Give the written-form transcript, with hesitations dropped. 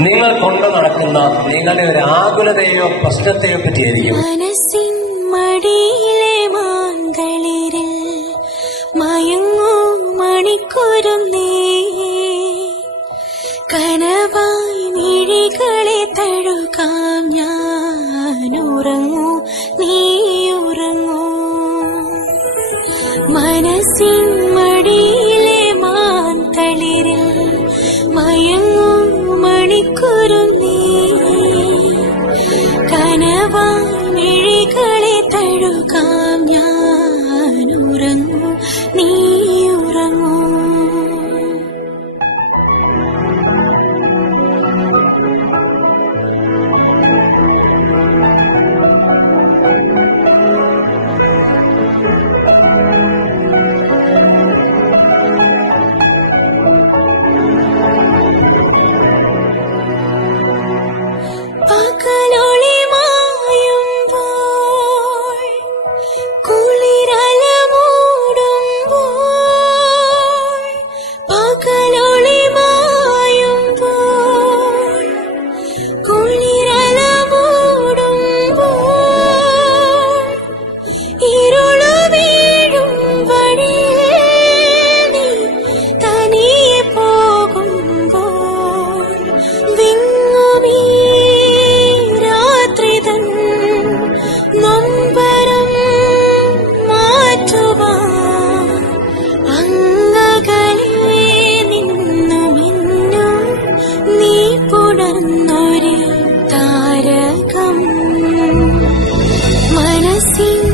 നിങ്ങൾ കൊണ്ടു നടക്കുന്ന നിങ്ങളുടെ ഒരു ആകുലതയോ പ്രശ്നത്തെയോ പറ്റിയായിരിക്കും. മനസ്സിൻ മടിയിലെ മാന്തളിരിൽ മയങ്ങൂ മണിക്കൂരുന്നേ, കനവായി മിഴികളെ തഴുകാം ഞാൻ. ഉറങ്ങൂ നീ ഉറങ്ങൂ. മനസ്സിൻ മടിയിലെ മാന്തളിരിൽ മയങ്ങൂ മണിക്കൂരുന്നേ, കനവായി മിഴികളെ തഴുകാം ഞാൻ. ഉറങ്ങൂ നീ ഉറങ്ങൂ. താരകം മനസ്സിൻ